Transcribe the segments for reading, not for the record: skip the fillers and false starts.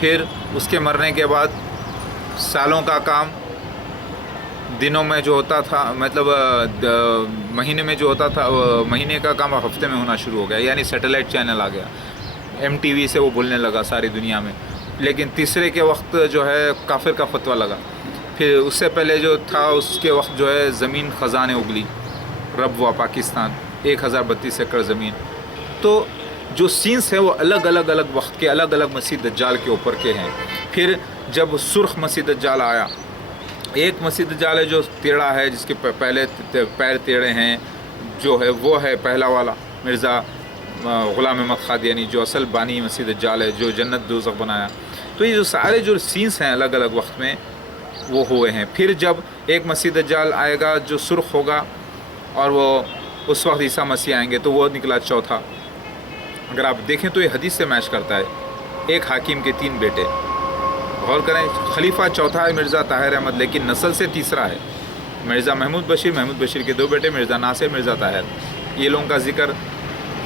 پھر اس کے مرنے کے بعد سالوں کا کام دنوں میں جو ہوتا تھا، مطلب مہینے میں جو ہوتا تھا، مہینے کا کام ہفتے میں ہونا شروع ہو گیا، یعنی سیٹلائٹ چینل آ گیا، MTV سے وہ بولنے لگا ساری دنیا میں۔ لیکن تیسرے کے وقت جو ہے کافر کا فتویٰ لگا۔ پھر اس سے پہلے جو تھا اس کے وقت جو ہے زمین خزانے اگلی، رب ہوا پاکستان، 1032 ایکڑ زمین۔ تو جو سینس ہے وہ الگ الگ وقت کے الگ الگ مسیح دجال کے اوپر کے ہیں۔ پھر جب سرخ مسیح دجال آیا، ایک مسیح دجال ہے جو ٹیڑھا ہے، جس کے پہلے پیر ٹیڑھے ہیں، جو ہے وہ ہے پہلا والا مرزا غلام احمد قادیانی، جو اصل بانی مسیح دجال ہے، جو جنت دوزخ بنایا۔ تو یہ جو سارے جو سینس ہیں الگ الگ وقت میں وہ ہوئے ہیں۔ پھر جب ایک مسیح دجال آئے گا جو سرخ ہوگا، اور وہ اس وقت عیسیٰ مسیح آئیں گے، تو وہ نکلا چوتھا۔ اگر آپ دیکھیں تو یہ حدیث سے میچ کرتا ہے، ایک حاکم کے 3 بیٹے۔ غور کریں، خلیفہ چوتھا ہے مرزا طاہر احمد، لیکن نسل سے تیسرا ہے مرزا محمود بشیر کے 2 بیٹے، مرزا ناصر، مرزا طاہر۔ یہ لوگوں کا ذکر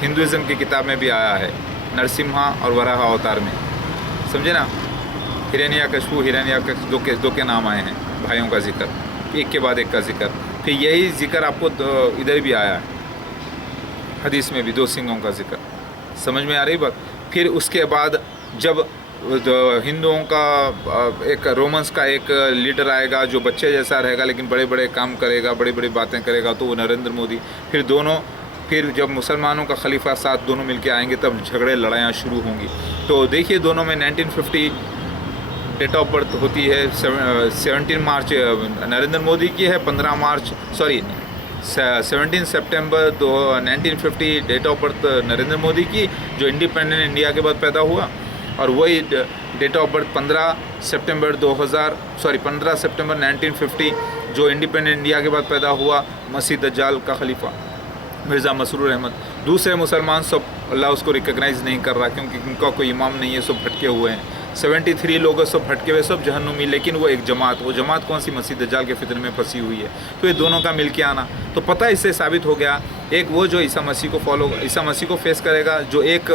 ہندوازم کی کتاب میں بھی آیا ہے، نرسمہا اور وراہا اوتار میں، سمجھے نا۔ ہرانیاکش دو کے نام آئے ہیں بھائیوں کا ذکر، ایک کے بعد ایک کا ذکر۔ پھر یہی ذکر آپ کو ادھر بھی آیا ہے، حدیث میں بھی 2 سنگھوں کا ذکر، سمجھ میں آ رہی بات۔ پھر اس کے بعد جب ہندوؤں کا ایک رومنس کا ایک لیڈر آئے گا جو بچے جیسا رہے گا لیکن بڑے بڑے کام کرے گا، بڑی بڑی باتیں کرے گا، تو وہ نریندر مودی۔ پھر جب مسلمانوں کا خلیفہ ساتھ دونوں مل کے آئیں گے تب جھگڑے لڑائیاں شروع ہوں گی۔ تو دیکھیے دونوں میں 1950 ڈیٹ آف برتھ ہوتی ہے، 17 مارچ نریندر مودی کی ہے، 17 September 1950 date of birth Narendra Modi کی، جو انڈیپینڈنٹ انڈیا کے بعد پیدا ہوا۔ اور وہی ڈیٹ آف برتھ 15 سپٹمبر 1950 جو انڈیپینڈنٹ انڈیا کے بعد پیدا ہوا، مسیح دجال کا خلیفہ مرزا مسرور احمد۔ دوسرے مسلمان سب اللہ اس کو ریکگنائز نہیں کر رہا، کیونکہ ان کا کوئی امام نہیں ہے، سب بھٹکے ہوئے ہیں۔ 73 لوگ سب بھٹکے ہوئے، سب جہنمی، لیکن وہ ایک جماعت، وہ جماعت کون سی؟ مسیح دجال کے فتنے میں پھنسی ہوئی ہے۔ تو یہ دونوں کا مل کے آنا، تو پتہ اس سے ثابت ہو گیا، ایک وہ جو عیسیٰ مسیح کو فیس کرے گا، جو ایک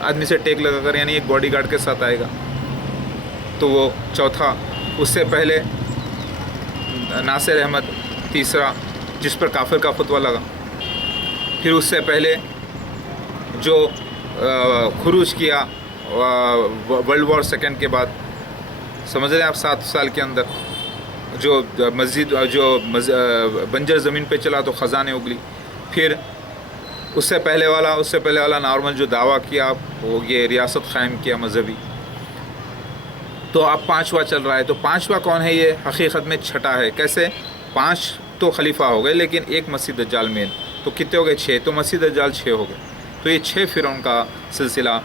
آدمی سے ٹیک لگا کر، یعنی ایک باڈی گارڈ کے ساتھ آئے گا، تو وہ چوتھا۔ اس سے پہلے ناصر احمد تیسرا، جس پر کافر کا فتویٰ لگا۔ پھر اس سے پہلے جو خروج کیا ورلڈ وار سیکنڈ کے بعد، سمجھ رہے ہیں آپ، 7 سال کے اندر جو بنجر زمین پہ چلا تو خزانے اگلی۔ پھر اس سے پہلے والا نارمل جو دعویٰ کیا وہ یہ ریاست قائم کیا مذہبی۔ تو اب 5واں چل رہا ہے، تو 5واں کون ہے؟ یہ حقیقت میں چھٹا ہے۔ کیسے؟ 5 تو خلیفہ ہو گئے، لیکن ایک مسیح دجال مین، تو کتنے ہو گئے؟ 6، تو مسیح دجال 6 ہو گئے۔ تو یہ 6 فرعون کا سلسلہ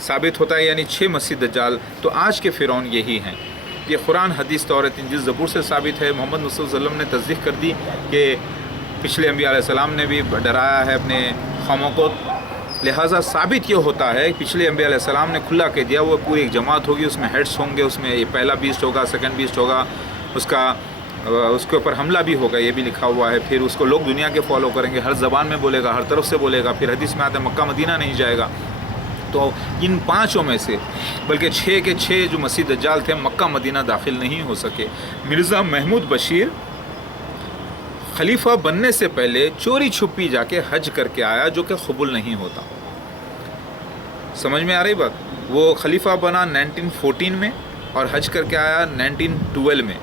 ثابت ہوتا ہے، یعنی 6 مسیح دجال۔ تو آج کے فرعون یہی ہیں۔ یہ قرآن، حدیث، تورات، انجیل، زبور سے ثابت ہے۔ محمد صلی اللہ علیہ وسلم نے تصدیق کر دی کہ پچھلے انبیاء علیہ السلام نے بھی ڈرایا ہے اپنے قوموں کو، لہٰذا ثابت یہ ہوتا ہے پچھلے انبیاء علیہ السلام نے کھلا کہہ دیا، وہ پوری ایک جماعت ہوگی، اس میں ہیڈس ہوں گے، اس میں یہ پہلا بیسٹ ہوگا، سیکنڈ بیسٹ ہوگا، اس کے اوپر حملہ بھی ہوگا، یہ بھی لکھا ہوا ہے۔ پھر اس کو لوگ دنیا کے فالو کریں گے، ہر زبان میں بولے گا، ہر طرف سے بولے گا۔ پھر حدیث میں آتا ہے مکہ مدینہ نہیں جائے گا۔ تو ان 5 میں سے بلکہ 6 کے 6 جو مسیح دجال تھے مکہ مدینہ داخل نہیں ہو سکے۔ مرزا محمود بشیر خلیفہ بننے سے پہلے چوری چھپی جا کے حج کر کے آیا، جو کہ قبول نہیں ہوتا۔ سمجھ میں آ رہی بات؟ وہ خلیفہ بنا 1914 میں اور حج کر کے آیا 1912 میں،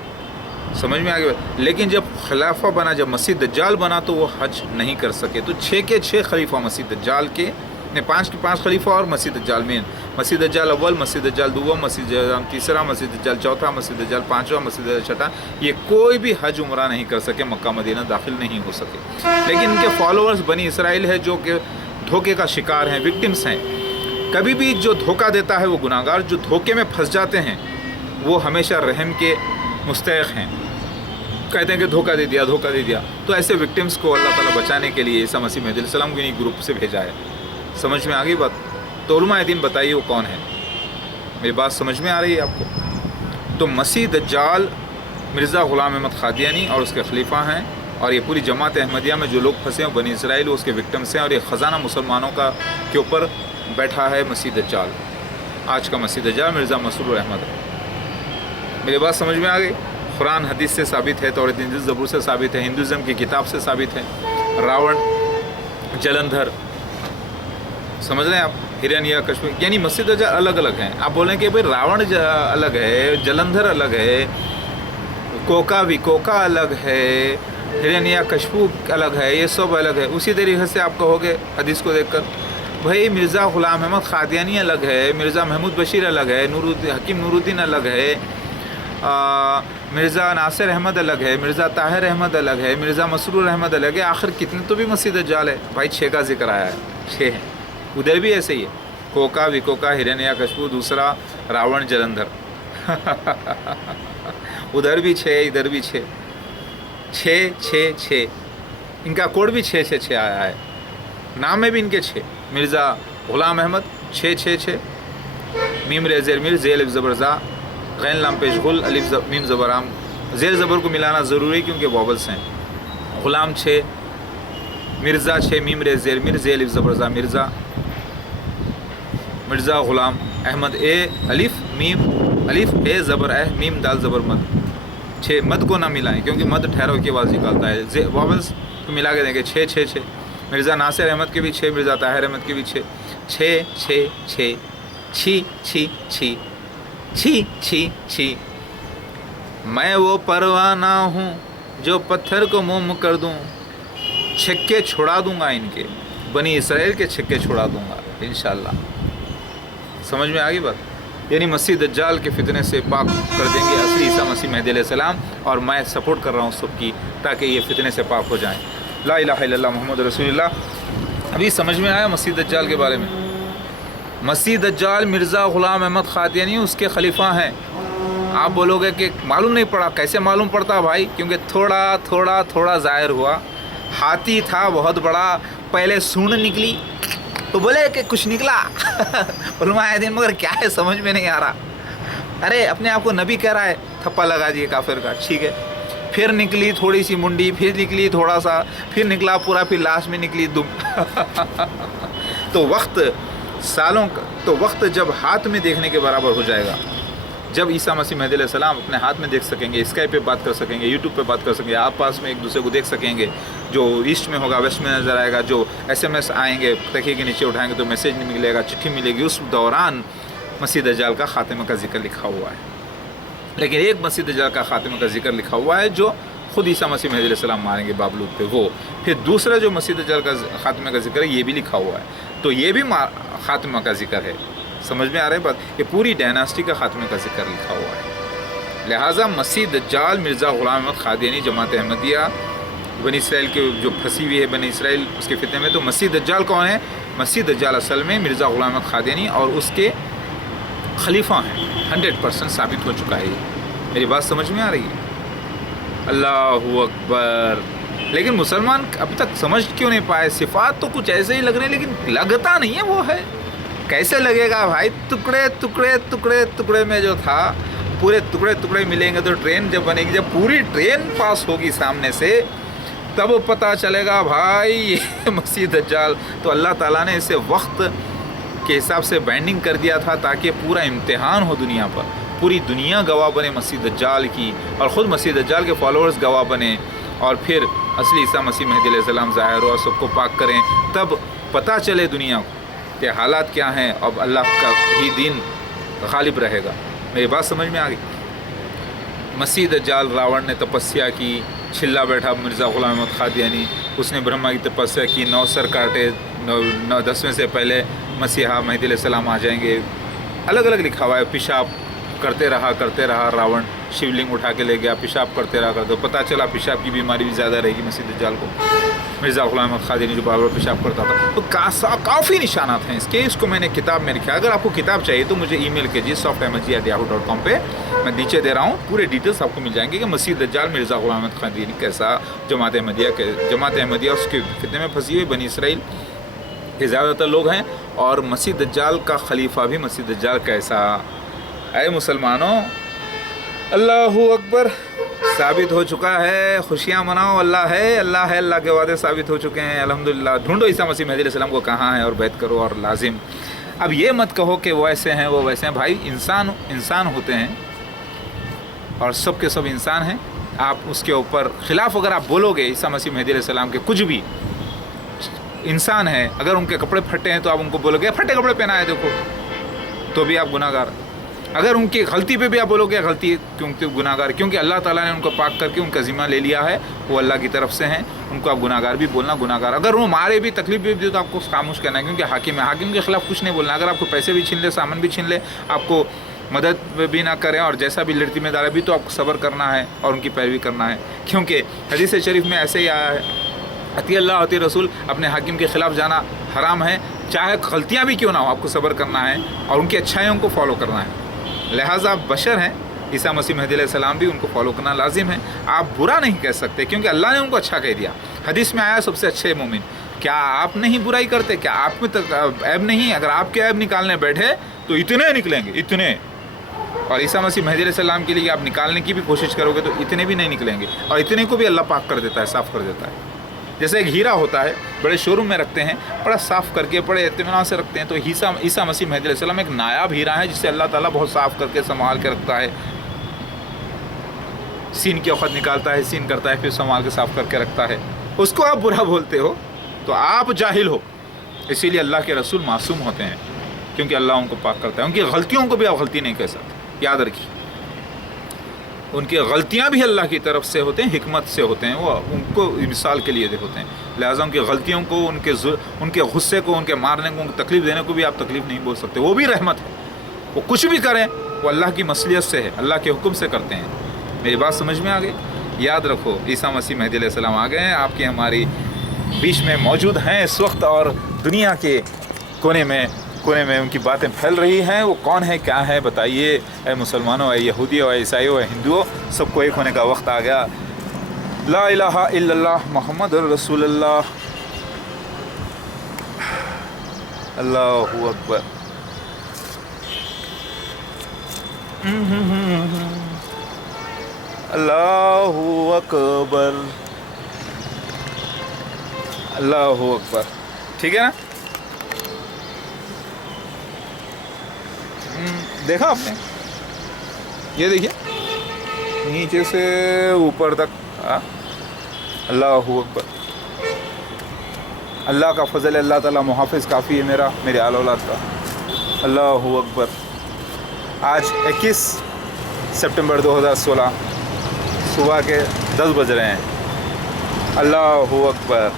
سمجھ میں آ گئی بات؟ لیکن جب خلیفہ بنا، جب مسیح دجال بنا تو وہ حج نہیں کر سکے۔ تو 6 کے 6 خلیفہ مسیح دجال کے، 5 کے 5 خلیفہ اور مسیح دجال مین، مسیح دجال اول، مسیح دجال دوم، مسیح دجال تیسرا، مسیح دجال چوتھا، مسیح دجال پانچواں، مسیح دجال چھٹا، یہ کوئی بھی حج عمرہ نہیں کر سکے، مکہ مدینہ داخل نہیں ہو سکے۔ لیکن ان کے فالوورز بنی اسرائیل ہے جو کہ دھوکے کا شکار ہیں، وکٹمس ہیں۔ کبھی بھی جو دھوکہ دیتا ہے وہ گناہگار، جو دھوکے میں پھنس جاتے ہیں وہ ہمیشہ رحم کے مستحق ہیں۔ کہتے ہیں کہ دھوکہ دے دیا، تو ایسے وکٹمس کو اللہ تعالیٰ بچانے کے لیے عیسیٰ مسیح علیہ السلام کو انہیں گروپ سے بھیجا ہے۔ سمجھ میں آ گئی بات؟ تو علماء دین بتائیے وہ کون ہے؟ میری بات سمجھ میں آ رہی ہے آپ کو؟ تو مسیح دجال مرزا غلام احمد قادیانی اور اس کے خلیفہ ہیں، اور یہ پوری جماعت احمدیہ میں جو لوگ پھنسے ہیں بنی اسرائیل، اس کے وکٹمس ہیں، اور یہ خزانہ مسلمانوں کا کے اوپر بیٹھا ہے مسیح دجال۔ آج کا مسیح دجال مرزا مسرور احمد ہے۔ میری بات سمجھ میں آ گئی؟ قرآن حدیث سے ثابت ہے، توریت انجیل زبور سے ثابت ہے، ہندوازم کی کتاب سے ثابت ہے۔ راون، جلندھر، سمجھ رہے ہیں آپ؟ ہرنیا کشمیر، یعنی مسیح دجال الگ الگ ہیں۔ آپ بولیں کہ بھائی راون الگ ہے، جلندھر الگ ہے، کوکا الگ ہے، ہرنیا کشپو الگ ہے، یہ سب الگ ہے۔ اسی طریقے سے آپ کہو گے حدیث کو دیکھ کر بھائی مرزا غلام احمد قادیانی الگ ہے، مرزا محمود بشیر الگ ہے، حکیم نور الدین الگ ہے، مرزا ناصر احمد الگ ہے، مرزا طاہر احمد الگ ہے، مرزا مسرور احمد الگ ہے۔ آخر کتنے تو بھی مسیح دجال ہے بھائی؟ 6 کا ذکر آیا ہے، 6 ہیں۔ ادھر بھی ایسے ہی ہے، کوکا ہرنیا کشپو، دوسرا راون جلندھر ادھر بھی 6، ادھر بھی 6، 6 ان کا کوڈ بھی 6 آیا ہے، نام میں بھی ان کے 6۔ مرزا غلام احمد 6 میم ریزر میر زیل زبر زا غین لام پیش غل الف میم زبرام، زیر زبر کو ملانا ضروری کیونکہ وابلس ہیں۔ غلام 6، مرزا 6 میم ریزر میر زیل زبر زا مرزا غلام احمد اے الف اے زبر اے میم دال زبر مد، 6 مد کو نہ ملائیں کیونکہ مد ٹھہرو کی آواز نکالتا ہے، وابلس کو ملا کے دیکھیں 6 مرزا ناصر احمد کے بھی 6، مرزا طاہر احمد کے بھی 6 میں وہ پروانہ ہوں جو پتھر کو موم کر دوں، چھکے چھڑا دوں گا ان کے، بنی اسرائیل کے چھکے چھڑا دوں گا انشاءاللہ۔ سمجھ میں آگئی بات؟ یعنی مسیح دجال کے فتنے سے پاک کر دیں گے اصلی عیسیٰ مسیح مہدی علیہ السلام، اور میں سپورٹ کر رہا ہوں سب کی تاکہ یہ فتنے سے پاک ہو جائیں۔ لا الہ الا اللہ محمد رسول اللہ۔ ابھی سمجھ میں آیا مسیح دجال کے بارے میں؟ مسیح دجال مرزا غلام احمد قادیانی اس کے خلیفہ ہیں۔ آپ بولو گے کہ معلوم نہیں پڑا، کیسے معلوم پڑتا بھائی؟ کیونکہ تھوڑا ظاہر ہوا۔ ہاتھی تھا بہت بڑا، پہلے سونڈ نکلی تو بولے کہ کچھ نکلا علماء دین، مگر کیا ہے سمجھ میں نہیں آ رہا۔ ارے اپنے آپ کو نبی کہہ رہا ہے، تھپا لگا دیے کافر کا، ٹھیک ہے۔ پھر نکلی تھوڑی سی منڈی، پھر نکلی تھوڑا سا، پھر نکلا پورا، پھر لاسٹ میں نکلی دم تو وقت جب ہاتھ میں دیکھنے کے برابر ہو جائے گا، جب عیسیٰ مسیح مہدی علیہ السلام اپنے ہاتھ میں دیکھ سکیں گے، اسکائپ پہ بات کر سکیں گے، یوٹیوب پہ بات کر سکیں گے، آپ پاس میں ایک دوسرے کو دیکھ سکیں گے، جو ایسٹ میں ہوگا ویسٹ میں نظر آئے گا، جو SMS آئیں گے تکیے کے نیچے اٹھائیں گے تو میسیج نہیں ملے گا، چٹھی ملے گی، اس دوران مسیح دجال کا خاتمہ کا ذکر لکھا ہوا ہے۔ لیکن ایک مسیح دجال کا خاتمہ کا ذکر لکھا ہوا ہے جو خود عیسیٰ مسیح مہدی علیہ السلام ماریں گے بابلوت پہ، وہ پھر دوسرا جو مسیح دجال کا خاتمہ کا ذکر ہے یہ بھی لکھا ہوا ہے، تو یہ بھی خاتمہ کا ذکر ہے۔ سمجھ میں آ رہا ہے بات؟ یہ پوری ڈائناسٹی کا خاتمے کا ذکر لکھا ہوا ہے۔ لہٰذا مسیح دجال مرزا غلام احمد قادیانی جماعت احمدیہ بنی اسرائیل کے جو پھنسی ہوئی ہے بنی اسرائیل اس کے فتنے میں، تو مسیح دجال کون ہے؟ مسیح دجال اصل میں مرزا غلام احمد قادیانی اور اس کے خلیفہ ہیں، 100% ثابت ہو چکا ہے یہ۔ میری بات سمجھ میں آ رہی ہے؟ اللہ اکبر۔ لیکن مسلمان اب تک سمجھ کیوں نہیں پائے؟ صفات تو کچھ ایسے ہی لگ رہے ہیں لیکن لگتا نہیں ہے وہ ہے۔ کیسے لگے گا بھائی؟ ٹکڑے میں جو تھا، پورے ٹکڑے ملیں گے تو ٹرین جب بنے گی، جب پوری ٹرین پاس ہوگی سامنے سے تب پتہ چلے گا بھائی یہ مسیح دجال۔ تو اللہ تعالیٰ نے اسے وقت کے حساب سے بینڈنگ کر دیا تھا تاکہ پورا امتحان ہو دنیا پر، پوری دنیا گواہ بنے مسیح دجال کی، اور خود مسیح دجال کے فالوورز گواہ بنے، اور پھر اصلی عیسیٰ مسیح مہدی علیہ السلام ظاہر ہو اور سب کو پاک کریں، تب پتہ چلے دنیا کو کہ حالات کیا ہیں، اب اللہ کا ہی دین غالب رہے گا۔ میری بات سمجھ میں آ گئی؟ مسیح دجال راون نے تپسیا کی، چھلا بیٹھا مرزا غلام احمد قادیانی، اس نے برہما کی تپسیا کی، 9 سر کاٹے، 10ویں سے پہلے مسیحا مہدی علیہ السلام آ جائیں گے، الگ الگ لکھا ہوا ہے۔ پیشاب کرتے رہا راون، شیولنگ اٹھا کے لے گیا، پیشاب کرتے رہا پتہ چلا پیشاب کی بیماری بھی زیادہ رہے گی مسیح دجال کو۔ مرزا غلام احمد قادیانی جو بار بار پیشاب کرتا تھا، تو کافی نشانات ہیں اس کے، اس کو میں نے کتاب میں لکھا ہے۔ اگر آپ کو کتاب چاہیے تو مجھے ای میل کیجیے softmg@yahoo.com پہ، میں نیچے دے رہا ہوں، پورے ڈیٹیلس آپ کو مل جائیں گے کہ مسیح دجال مرزا غلام احمد قادیانی کیسا، جماعت احمدیہ اس کے فتنے میں پھنسی ہوئی بنی اسرائیل کے زیادہ تر لوگ ہیں، اور مسیح دجال کا خلیفہ بھی مسیح دجال کیسا۔ اے مسلمانوں، اللہ اکبر، ثابت ہو چکا ہے، خوشیاں مناؤ، اللہ ہے، اللہ کے وعدے ثابت ہو چکے ہیں، الحمدللہ۔ ڈھونڈو عیسیٰ مسیح مہدی علیہ السلام کو کہاں ہے اور بیعت کرو اور لازم اب یہ مت کہو کہ وہ ایسے ہیں وہ ویسے ہیں. بھائی انسان ہوتے ہیں اور سب کے سب انسان ہیں. آپ اس کے اوپر خلاف اگر آپ بولو گے عیسیٰ مسیح مہدی علیہ السلام کے کچھ بھی انسان ہے, اگر ان کے کپڑے پھٹے ہیں تو آپ ان کو بولو گے پھٹے کپڑے پہنا ہے دیکھو, تو بھی آپ گناہ گار. اگر ان کی غلطی پہ بھی آپ بولو گے غلطی کیونکہ گناہ گار, کیونکہ اللہ تعالیٰ نے ان کو پاک کر کے ان کا ذمہ لے لیا ہے, وہ اللہ کی طرف سے ہیں, ان کو آپ گناہ گار بھی بولنا گناہ گار. اگر وہ مارے بھی تکلیف بھی دے تو آپ کو خاموش کرنا ہے, کیونکہ حاکم ہے, حاکم کے خلاف کچھ نہیں بولنا. اگر آپ کو پیسے بھی چھین لے, سامان بھی چھین لے, آپ کو مدد بھی نہ کریں اور جیسا بھی لڑتی میں ڈالے بھی, تو آپ کو صبر کرنا ہے اور ان کی پیروی کرنا ہے. کیونکہ حدیث شریف میں ایسے ہی آیا ہے, اطیع اللہ اطیع رسول, اپنے حاکم کے خلاف جانا حرام ہے, چاہے غلطیاں بھی کیوں نہ ہو, آپ کو صبر کرنا ہے اور ان کی اچھائیوں کو فالو کرنا ہے. لہٰذا آپ بشر ہیں, عیسیٰ مسیح مہدی علیہ السلام بھی, ان کو فالو کرنا لازم ہے. آپ برا نہیں کہہ سکتے کیونکہ اللہ نے ان کو اچھا کہہ دیا. حدیث میں آیا سب سے اچھے مومن. کیا آپ نہیں برائی کرتے؟ کیا آپ میں عیب نہیں؟ اگر آپ کے عیب نکالنے بیٹھے تو اتنے نکلیں گے, اتنے. اور عیسیٰ مسیح مہدی علیہ السلام کے لیے آپ نکالنے کی بھی کوشش کرو گے تو اتنے بھی نہیں نکلیں گے, اور اتنے کو بھی اللہ پاک کر دیتا ہے, صاف کر دیتا ہے. جیسے ایک ہیرا ہوتا ہے, بڑے شو روم میں رکھتے ہیں, بڑا صاف کر کے بڑے اطمینان سے رکھتے ہیں, تو عیسیٰ مسیح مہدی علیہ السلام ایک نایاب ہیرا ہے جسے اللہ تعالیٰ بہت صاف کر کے سنبھال کے رکھتا ہے. سین کی وقت نکالتا ہے, سین کرتا ہے, پھر سنبھال کے صاف کر کے رکھتا ہے. اس کو آپ برا بولتے ہو تو آپ جاہل ہو. اسی لیے اللہ کے رسول معصوم ہوتے ہیں کیونکہ اللہ ان کو پاک کرتا ہے. ان کی غلطیوں کو بھی آپ غلطی نہیں کہہ سکتے, یاد رکھیے. ان کی غلطیاں بھی اللہ کی طرف سے ہوتے ہیں, حکمت سے ہوتے ہیں, وہ ان کو مثال کے لیے ہوتے ہیں. لہٰذا ان کی غلطیوں کو, ان کے غصے کو, ان کے مارنے کو, ان کو تکلیف دینے کو بھی آپ تکلیف نہیں بول سکتے. وہ بھی رحمت ہے. وہ کچھ بھی کریں وہ اللہ کی مصلحت سے ہے, اللہ کے حکم سے کرتے ہیں. میری بات سمجھ میں آ گئی؟ یاد رکھو عیسیٰ مسیح مہدی علیہ السلام آ گئے ہیں, آپ کی ہماری بیچ میں موجود ہیں اس وقت, اور دنیا کے کونے میں ان کی باتیں پھیل رہی ہیں. وہ کون ہے, کیا ہے, بتائیے. اے مسلمانوں, اے یہودیوں, اے عیسائیوں, اے ہندوؤں, سب کو ایک ہونے کا وقت آ گیا. لا الہ الا اللہ محمد رسول اللہ. اللہ اکبر. اللہ اکبر, اللہ اکبر. ٹھیک ہے نا؟ دیکھا آپ نے, یہ دیکھیے نیچے سے اوپر تک. اللہ اکبر. اللہ کا فضل ہے, اللہ تعالیٰ محافظ کافی ہے میرے آل اولاد کا. اللہ اکبر. آج 21 سپٹمبر 2016 صبح کے 10 بج رہے ہیں. اللہ اکبر.